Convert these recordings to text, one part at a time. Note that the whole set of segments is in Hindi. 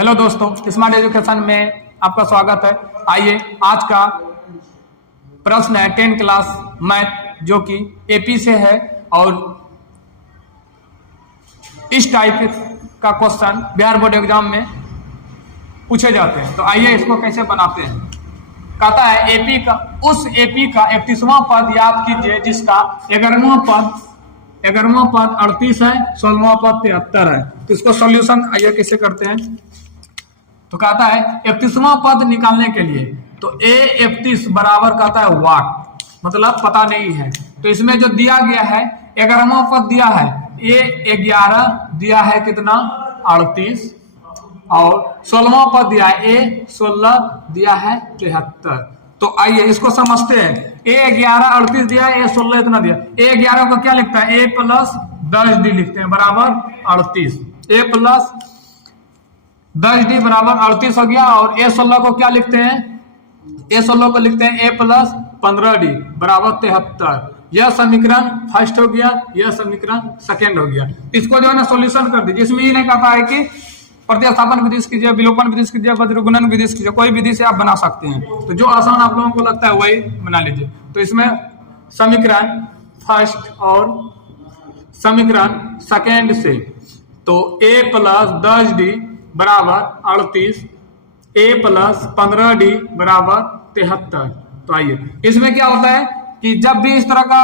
हेलो दोस्तों, स्मार्ट एजुकेशन में आपका स्वागत है। आइए आज का प्रश्न है 10 क्लास मैथ जो कि एपी से है और इस टाइप का क्वेश्चन बिहार बोर्ड एग्जाम में पूछे जाते हैं। तो आइए इसको कैसे बनाते हैं। कहता है एपी का 31वां पद याद कीजिए जिसका 11वां पद 38 है, 16वां पद 73 है। तो इसको सॉल्यूशन आइए कैसे करते हैं। तो कहता है 31वां पद निकालने के लिए तो a 31 बराबर कहता है वाट, मतलब पता नहीं है। तो इसमें जो दिया गया है 11वां पद दिया है a 11 दिया है कितना 38 और 16वां पद दिया है a 16 दिया है 73। तो आइए इसको समझते हैं। a 11 38 दिया है, a 16 इतना दिया। a 11 को क्या लिखता है a प्लस 10d लिखते हैं बराबर 38। a प्लस 10d बराबर 38 हो गया। और a 16 को क्या लिखते हैं a 16 को लिखते हैं a प्लस 15d बराबर 73। यह समीकरण फर्स्ट हो गया, यह समीकरण सेकेंड हो गया। इसको जो है ना सॉल्यूशन कर दीजिए। इसमें ये नहीं कहता है कि प्रतिस्थापन विधि से कीजिए, विलोपन विधि से कीजिए, वज्रगुणन विधि से कीजिए, कोई विधि से आप बना सकते हैं। तो जो आसान आप लोगों को लगता है वही बना लीजिए। तो इसमें समीकरण फर्स्ट और समीकरण सेकेंड से तो a प्लस 10d बराबर 38, a प्लस 15d बराबर 73। तो आइए इसमें क्या होता है कि जब भी इस तरह का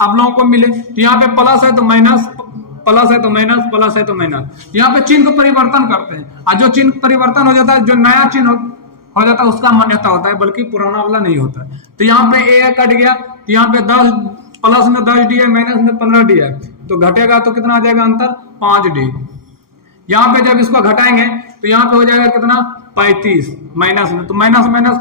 आप लोगों को मिले तो यहाँ पे प्लस है तो माइनस, प्लस है तो माइनस, प्लस है तो माइनस, यहाँ पे चिन्ह को परिवर्तन करते हैं। और जो चिन्ह परिवर्तन हो जाता है, जो नया चिन्ह हो जाता है उसका मान्यता होता है, बल्कि पुराना वाला नहीं होता है। तो यहाँ पे a कट गया तो यहाँ पे 10 प्लस में 10d है, माइनस में 15d है, तो घटेगा तो कितना आ जाएगा अंतर 5d। यहाँ पे जब इसको घटाएंगे तो यहाँ पे हो जाएगा कितना 35 माइनस में, तो माइनस माइनस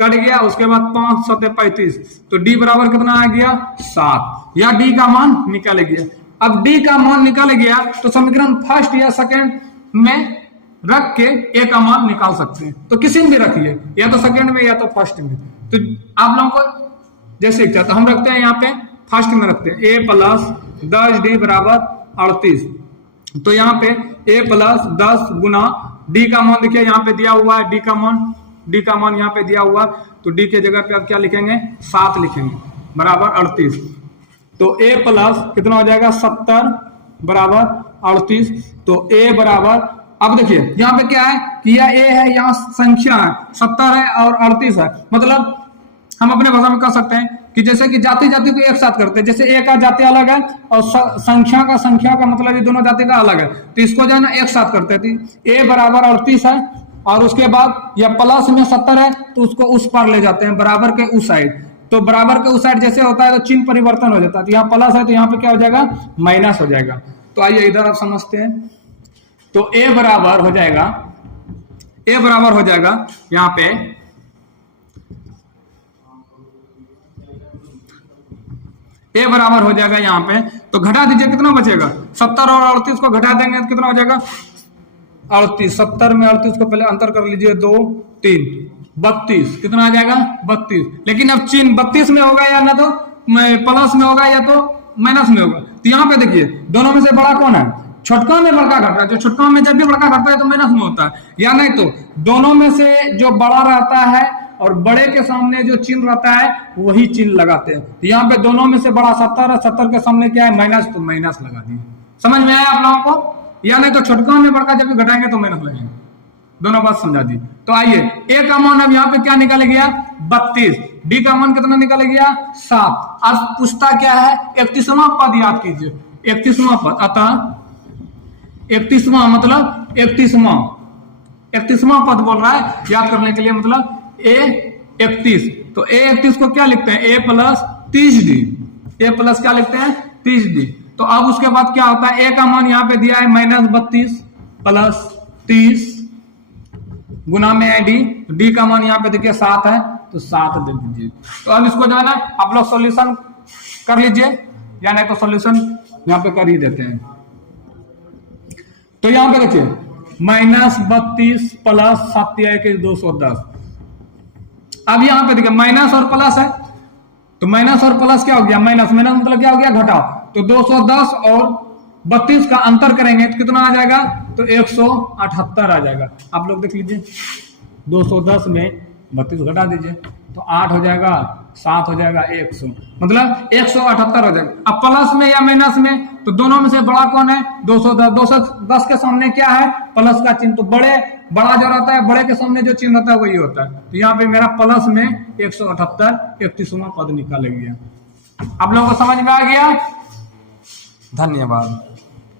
कट गया, उसके बाद 5 7 35, तो d बराबर कितना आ गया 7। या d का मान निकाल गया। अब d का मान निकाल गया तो समीकरण फर्स्ट या सेकंड में रख के a का मान निकाल सकते हैं। तो किसी में भी रखिए, या तो सेकंड में या तो फर्स्ट में। तो आप लोगों को जैसे इच्छा, तो हम रखते हैं यहाँ पे फर्स्ट में रखते हैं a प्लस 10d बराबर 38। तो यहाँ पे a प्लस 10 गुना d का मान देखिए यहाँ पे दिया हुआ है, d का मान यहाँ पे दिया हुआ, तो d के जगह पे आप क्या लिखेंगे 7 लिखेंगे बराबर 38। तो a प्लस कितना हो जाएगा 70 बराबर 38। तो a बराबर, अब देखिए यहाँ पे क्या है कि यह a है, यहाँ संख्या है 70 है और 38 है। मतलब हम अपने भाषा में कह सकते हैं कि जैसे कि जाति जाति को एक साथ करते हैं, जैसे a का जाति अलग है और संख्या का मतलब ये दोनों जाति का अलग है, तो इसको जो है ना एक साथ करते थे। a बराबर 38 है और उसके बाद यह प्लस में 70 है तो उसको उस पार ले जाते हैं, बराबर के उस साइड। तो बराबर के उस साइड जैसे होता है तो चिन्ह परिवर्तन हो जाता है। तो यहाँ प्लस है तो यहाँ पे क्या हो जाएगा माइनस हो जाएगा। तो आइए इधर आप समझते हैं। तो a बराबर हो जाएगा यहाँ पे a बराबर हो जाएगा यहाँ पे, तो घटा दीजिए कितना बचेगा 70 और 38 को घटा देंगे तो कितना हो जाएगा 38। 70 में 38 को पहले अंतर कर लीजिए, 2 3 32, कितना आ जाएगा 32। लेकिन अब चिन्ह 32 में होगा या ना तो प्लस में होगा या तो माइनस में होगा। तो यहाँ पे देखिए दोनों में से बड़ा कौन है, छोटका में बड़का घट रहा है। जो छोटका में जब भी बड़का घटता है तो माइनस में होता है, या नहीं तो दोनों में से जो बड़ा रहता है और बड़े के सामने जो चिन्ह रहता है वही चिन्ह लगाते हैं। तो यहाँ पे दोनों में से बड़ा 70 है, 70 के सामने क्या है माइनस, तो माइनस लगा दिए। समझ में आया आप लोगों को, या नहीं तो छोटका में बड़का जब भी घटाएंगे तो माइनस लगेंगे। दोनों बात समझा दी। तो आइए a का मान अब यहाँ पे क्या निकाले गया 32, d का मान कितना निकाले गया 7। आज पूछता क्या है 31वां पद याद कीजिए, 31वां पद। अतः 31वां मतलब 31वां पद बोल रहा है, याद करने के लिए मतलब a 31। तो a 31 को क्या लिखते हैं a plus 30d, a plus क्या लिखते हैं 30d। तो अब उसके बाद क्या होता है a का मान यहाँ पे दिया है -32 प्लस 30 गुना में d का मान यहाँ पे देखिए 7 है तो 7 दे दीजिए। तो अब इसको जो है ना आप लोग सॉल्यूशन कर लीजिए, या नहीं तो सॉल्यूशन यहाँ पे कर ही देते हैं। तो यहाँ पे देखिए -32 प्लस 7 210। अब यहाँ पे देखिए माइनस और प्लस है, तो माइनस और प्लस क्या हो गया माइनस मतलब क्या हो गया घटाओ। तो 210 और 32 का अंतर करेंगे तो कितना आ जाएगा तो 178 आ जाएगा। आप लोग देख लीजिए 210 में 32 घटा दीजिए तो 8 हो जाएगा, 7 हो जाएगा, 100, मतलब 178 हो जाएगा। अब प्लस में या माइनस में, तो दोनों में से बड़ा कौन है? 210। 210 के सामने क्या है? प्लस का चिन्ह। तो बड़ा जो रहता है, बड़े के सामने जो चिन्ह रहता है वही होता है। तो यहाँ पे मेरा प्लस में 178 31वां पद निकाल गया। आप लोगों को समझ में आ गया? धन्यवाद।